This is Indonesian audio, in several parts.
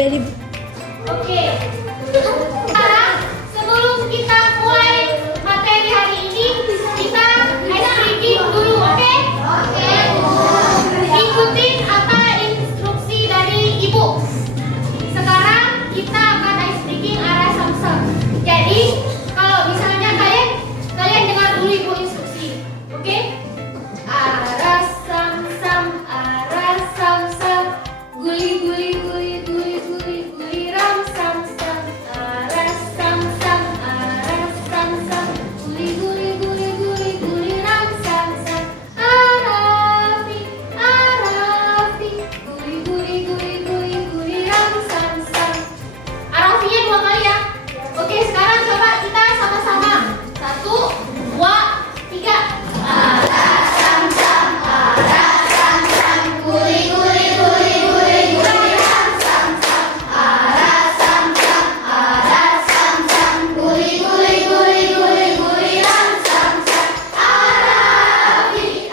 Beli. Oke. Sekarang sebelum kita mulai materi hari ini, kita ice breaking dulu, oke? Oke. Ikutin apa instruksi dari ibu. Sekarang kita akan ice breaking arah samsam. Jadi kalau misalnya kalian dengar dulu ibu instruksi, oke? Arah samsam, guli guli guli guli guli guli ram samsam, arah samsam, guli guli guli guli guli ram samsam, arafi, guli guli guli guli guli ram samsam. Arafinya 2 kali ya. Oke, sekarang coba kita sama-sama. 1, 2, 3. Arah samsam, guli guli guli guli guli ram samsam, arah samsam, guli guli guli guli guli ram samsam, arafi,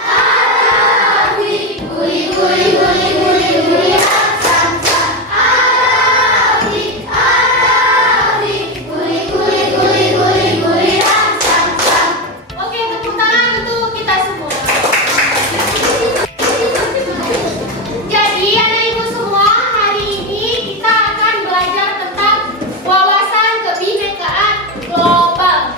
guli guli guli guli guli ram samsam, arafi, guli guli guli guli guli ram samsam. Oke, tepuk tangan untuk kita semua. Jadi anak ibu semua, hari ini kita akan belajar tentang wawasan kebinekaan global.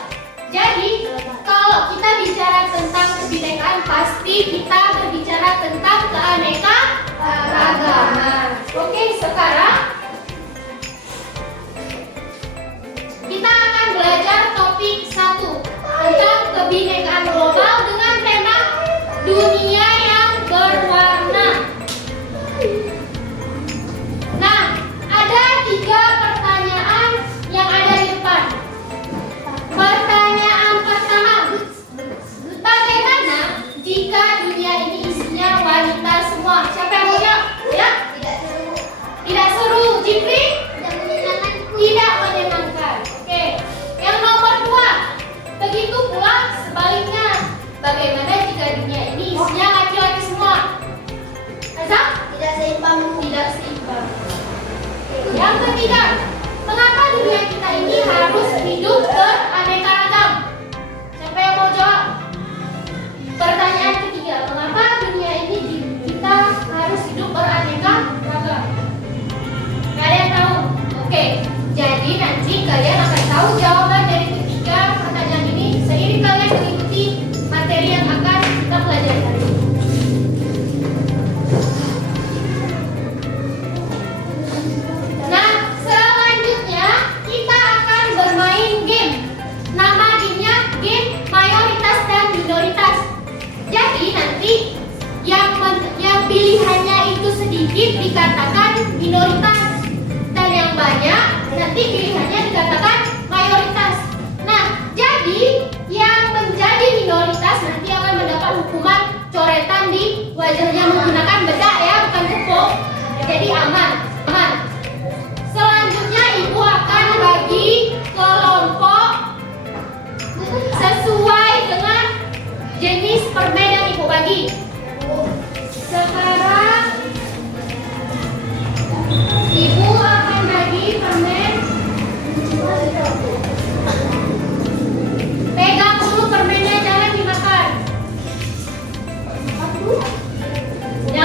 Jadi kalau kita bicara tentang kebinekaan, pasti kita berbicara tentang keanekaragaman. Oke, sekarang kita akan belajar topik 1 tentang kebinekaan global dengan tema dunia yang berwarna. Nah, ada 3 pertanyaan yang ada di depan. Pertanyaan pertama, bagaimana jika dunia ini isinya wanita semua? Siapa yang mau jawab? Ya? Tidak seru, Jipri? Tidak menyenangkan. Oke. Yang nomor 2, begitu pula sebaliknya. Bagaimana jika dunia ini isinya laki-laki semua? Azam? Tidak seimbang. Tidak seimbang. Yang ketiga, mengapa dunia kita ini harus hidup beraneka ragam? Siapa yang mau jawab? Pertanyaan ketiga, mengapa dunia ini kita harus hidup beraneka ragam? Kalian tahu? Oke, jadi nanti kalian akan tahu jawaban dari ketiga pertanyaan ini seiring kalian mengikuti materi yang akan kita pelajari hari ini. Nah, selanjutnya kita akan bermain game. Nama gamenya game mayoritas dan minoritas. Jadi nanti yang pilihannya itu sedikit dikatakan minoritas, dan yang banyak nanti pilihannya dikatakan mayoritas. Nah, jadi yang menjadi minoritas nanti akan mendapat hukuman coretan di wajahnya menggunakan bedak ya, bukan tepuk. Jadi aman. Selanjutnya ibu akan bagi kelompok sesuai dengan jenis permen yang ibu bagi. Sekarang ibu akan bagi permen. Pegang dulu permennya, jangan dimakan. Ya.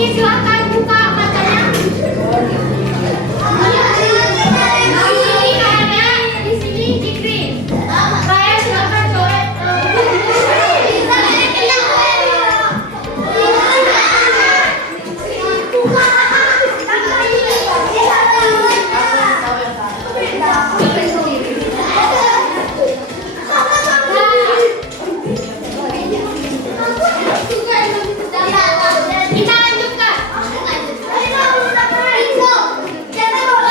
Oke, silakan buka matanya. Ini ada di sini Jikri. Raya silakan coret. Kita lanjutkan.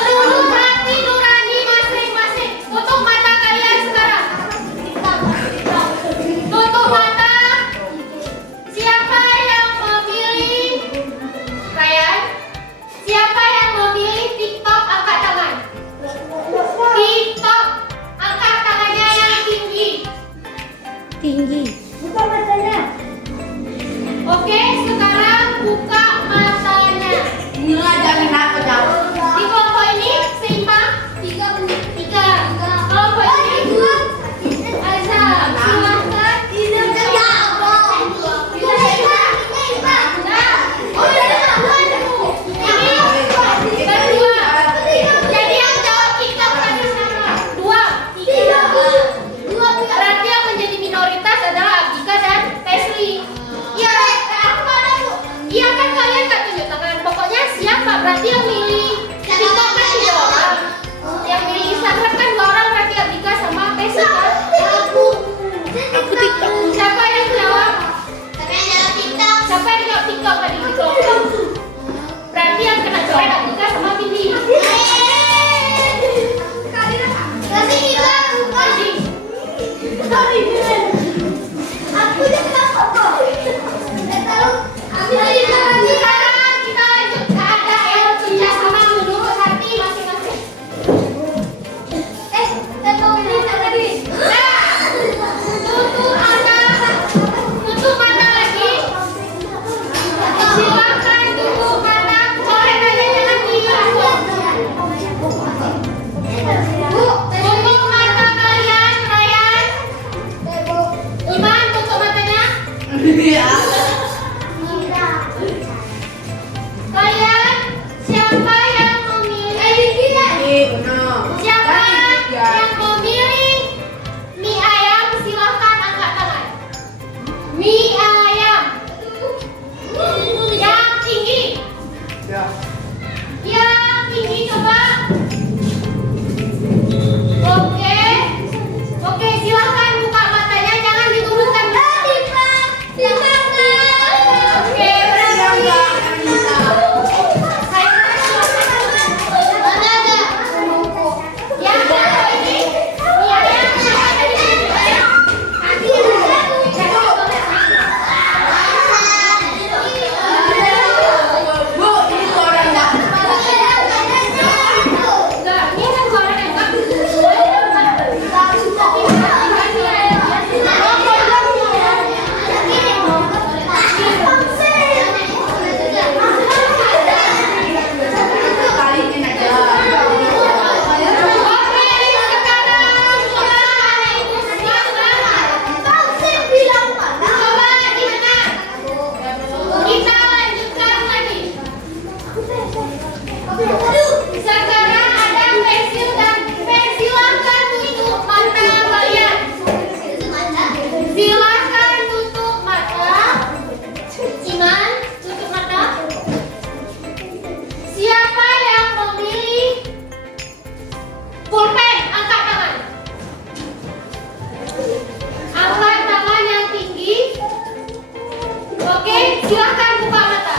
Menurut hati nurani masing-masing. Tutup mata kalian sekarang. Tutup mata. Siapa yang memilih Ryan? Siapa yang memilih TikTok angkat tangan? TikTok angkat tangannya yang tinggi. Tinggi. Buka matanya. Oke, sekarang buka matanya. Inilah jaminan penjara. Di kelompok ini seimbang? Tiga. Kelompok ini Aisyah, silahkan. Ini berdua. Jadi yang jawab TikTok tadi sama. Dua. Berarti yang menjadi minoritas adalah Abdika dan Pesli. Iya kan kalian nggak tunjuk tangan. Pokoknya siapa? Berarti yang milih TikTok kan 3 orang. Yang milih Instagram kan 2 orang. Berarti Abdika sama Pesli kan? Aku TikTok. Siapa yang jawab? Siapa yang jawab TikTok tadi di kelompok? Berarti yang kena coret Abdika sama Billy. Sekarang kita lanjut ke ada yang kerja sama menurut hati masing-masing. Tutup mata lagi. Silakan tutup mata. Coret aja jangan dilakukan. Tutup mata kalian, Ryan. Iman, tutup matanya. Kalian siapa yang memilih? Siapa yang memilih mie ayam? Silahkan angkat tangan. Mie ayam yang tinggi. Yang tinggi coba. Oke, silahkan buka matanya, jangan diturunkan. Oke, yang satu ini mie ayam siapa tadi? Enggak, ini kan suara yang kita lanjutkan lagi. Sekarang ada pensil dan silakan tutup mata kalian. Silakan tutup mata. Iman, tutup mata. Siapa yang memilih pulpen? Angkat tangan. Angkat tangan yang tinggi. Oke, silakan buka mata.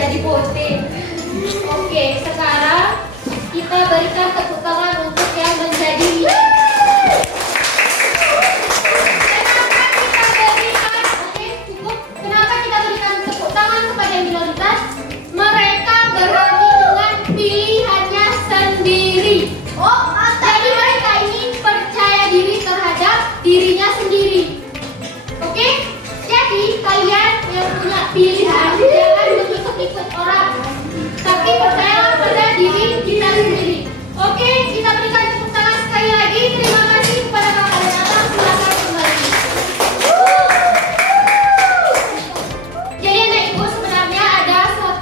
Jadi pote. Oke, sekarang kita berikan tepuk tangan untuk yang menjadi Kenapa kita berikan? Oke, cukup. Kenapa kita berikan tepuk tangan kepada minoritas? Mereka berani dengan pilihannya sendiri. Jadi mereka ini percaya diri terhadap dirinya sendiri. Oke? Jadi kalian yang punya pilihan jangan ikut orang, tapi percayalah pada diri kita sendiri. Oke, kita berikan tepuk tangan sekali lagi. Terima kasih kepada kakak dan abang. Silakan kembali. Jadi anak ibu, sebenarnya ada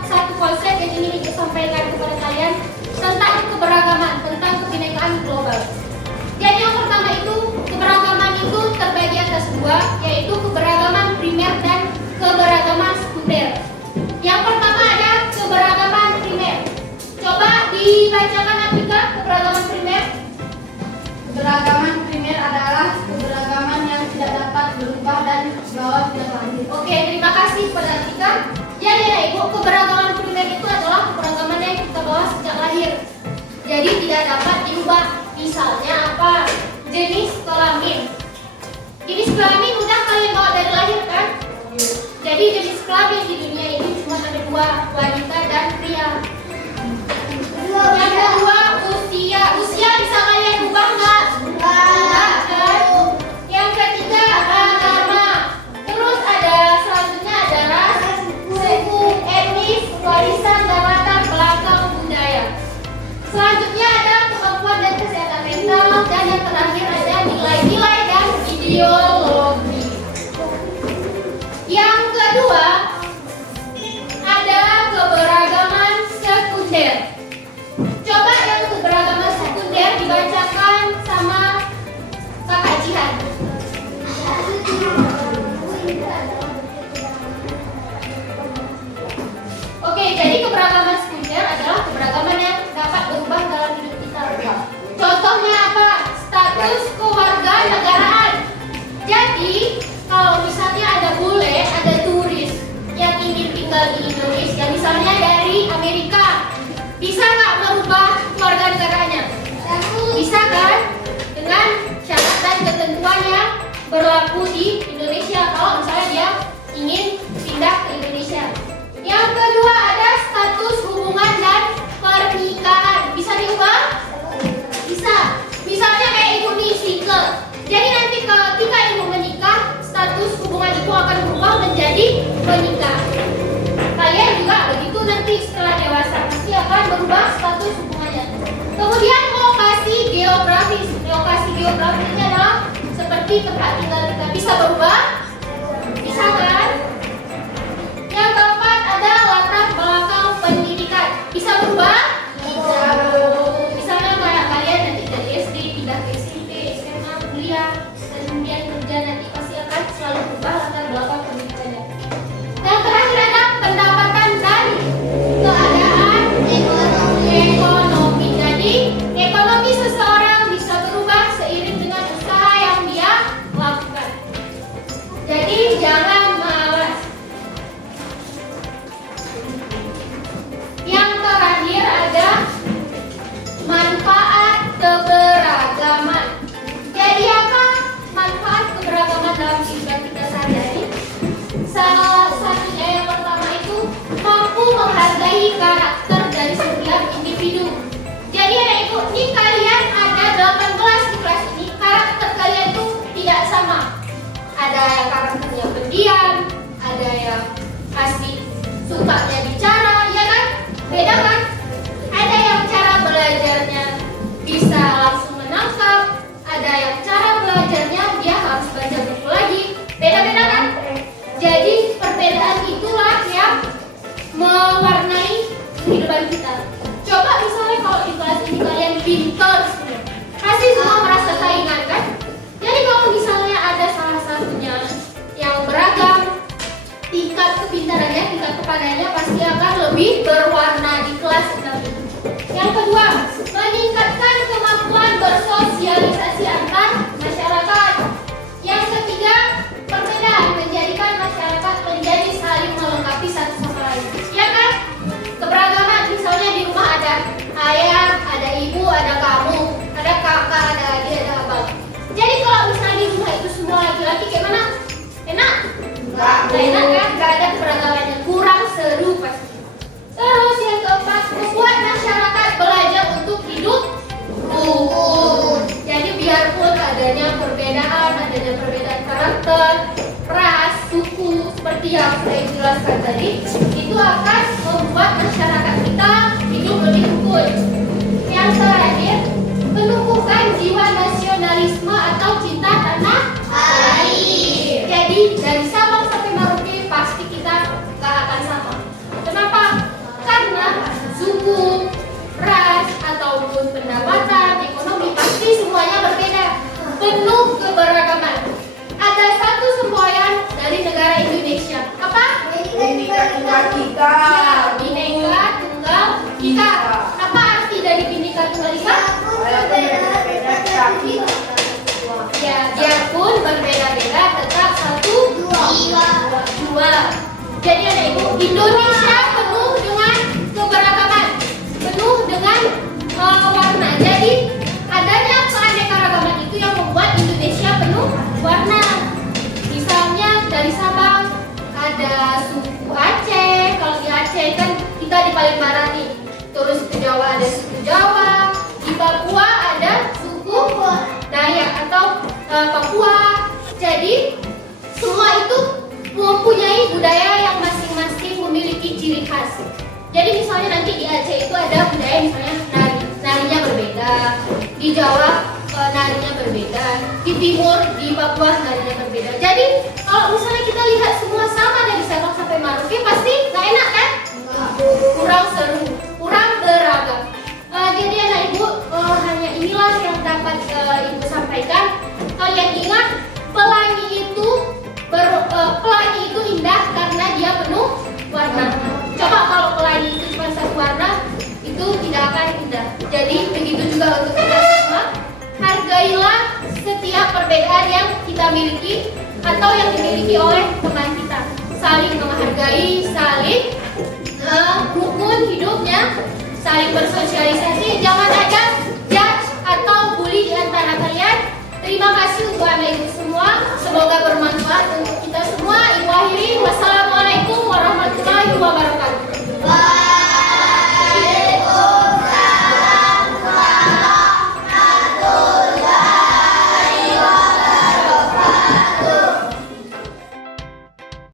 satu konsep yang ingin saya sampaikan kepada kalian tentang keberagaman, tentang kebinekaan global. Jadi yang pertama itu, keberagaman itu terbagi atas dua, yaitu keberagaman primer dan keberagaman sekunder. Yang pertama ada keberagaman primer. Coba dibacakan Afrika, keberagaman primer. Keberagaman primer adalah keberagaman yang tidak dapat berubah dan dibawa sejak lahir. Oke, terima kasih kepada Afrika. Jadi ya ibu, keberagaman primer itu adalah keberagaman yang kita bawa sejak lahir. Jadi tidak dapat diubah. Misalnya apa? Jenis kelamin. Jenis kelamin udah kalian bawa dari lahir kan? Jadi jenis kelamin di dunia ini cuma ada dua, wanita dan pria. Yang kedua, usia. Usia bisa kalian ubah nggak? Enggak kan? Yang ketiga, agama. Terus ada selanjutnya ada ras, suku, etnis, warisan, dan latar belakang budaya. Selanjutnya ada kemampuan dan kesehatan mental, dan yang terakhir ada nilai-nilai dan ideologi. Yang kedua ada keberagaman sekunder. Coba yang keberagaman sekunder dibacakan sama Kakak Jihan. Oke, jadi keberagaman sekunder adalah keberagaman yang dapat berubah dalam hidup kita. Contohnya apa? Status kewarganegaraan. Jadi kalau misalnya ada bule, ada turis yang ingin tinggal di Indonesia, misalnya dari Amerika, bisa nggak merubah kewarganegaranya? Bisa kan? Dengan syarat dan ketentuan yang berlaku di Indonesia. Kalau misalnya dia ingin pindah ke Indonesia. Yang kedua ada status hubungan dan pernikahan. Bisa diubah? Bisa. Misalnya kayak ibu nih single. Jadi nanti ketika ibu menikah, status hubungan ibu akan berubah menjadi menikah. Kalian juga begitu nanti setelah dewasa pasti akan berubah status hubungannya. Kemudian lokasi geografis. Lokasi geografisnya adalah seperti tempat tinggal kita. Bisa berubah? Bisa kan? Yang keempat ada latar belakang pendidikan. Bisa berubah? Bisa. Misalnya kayak kalian nanti dari SD pindah ke SMP, SMA, kuliah, dan kemudian kerja, nanti pasti akan selalu berubah latar belakang pendidikannya. Yang terakhir ada pendapatan dan keadaan ekonomi. Jadi ekonomi seseorang bisa berubah seiring dengan usaha yang dia lakukan. Jadi jangan malas. Yang terakhir ada manfaat keberagaman. Jadi apa manfaat keberagaman dalam kehidupan kita sehari-hari? Salah satunya yang pertama itu mampu menghargai karakter dari setiap individu. Jadi anak ibu, ini kalian ada 18 di kelas ini, karakter kalian tuh tidak sama. Ada yang karakternya pendiam, ada yang asik, sukanya bicara, ya kan? Beda kan? Ada yang cara belajarnya bisa langsung menangkap, ada yang cara belajarnya dia harus baca buku lagi. Beda-beda kan? Jadi perbedaan itulah yang mewarnai kehidupan kita. Coba misalnya kalau di kelas ini kalian pintar sebenarnya, pasti semua merasa saingan kan? Jadi kalau misalnya ada salah satunya yang beragam, tingkat kepintarannya, tingkat kepandaiannya pasti akan lebih berwarna di kelas kita. Yang kedua, meningkatkan kemampuan bersosialisasi antar masyarakat. Yang ketiga, perbedaan menjadikan Nggak enak kan? Nggak ada keberagamannya, kurang seru pasti. Terus yang keempat, membuat masyarakat belajar untuk hidup rukun. Jadi biarpun adanya perbedaan karakter, ras, suku, seperti yang saya jelaskan tadi, itu akan membuat masyarakat kita hidup lebih rukun. Yang terakhir, menumbuhkan jiwa nasionalisme atau cinta tanah air. Jadi dari Sabang sampai Merauke pasti kita gak akan sama. Kenapa? Karena suku, ras, ataupun pendapatan, ekonomi pasti semuanya berbeda. Penuh keberagaman. Ada satu semboyan dari negara Indonesia. Apa? Bineka Tunggal Ika. Ya, Bineka Tunggal Ika. Apa arti dari Bineka Tunggal Ika? Berbeda tapi Ya, biarpun berbeda-beda tetap satu dua. Jadi anak ibu, Indonesia penuh dengan keberagaman, penuh dengan warna. Jadi adanya keanekaragaman itu yang membuat Indonesia penuh warna. Misalnya dari Sabang ada suku Aceh. Kalau di Aceh kan kita di paling barat nih. Terus ke Jawa ada suku Jawa. Di Papua ada suku Dayak atau Papua. Jadi semua itu mempunyai budaya yang masing-masing memiliki ciri khas. Jadi misalnya nanti di Aceh itu ada budaya misalnya narinya berbeda, di Jawa narinya berbeda, di Timur, di Papua narinya berbeda. Jadi kalau misalnya kita lihat semua sama dari Sabang sampai Merauke pasti nggak enak kan? Kurang seru, kurang beragam. Jadi anak ibu hanya inilah yang dapat ibu sampaikan. Kalian ingat pelangi itu indah karena dia penuh warna. Coba kalau pelangi itu cuma satu warna, itu tidak akan indah. Jadi begitu juga untuk kita semua. Hargailah setiap perbedaan yang kita miliki atau yang dimiliki oleh teman kita. Saling menghargai, saling rukun hidupnya, saling bersosialisasi. Jangan ada judge atau bully di antara kalian. Terima kasih untuk anak ibu semua. Semoga bermanfaat untuk kita semua. Ibu akhiri.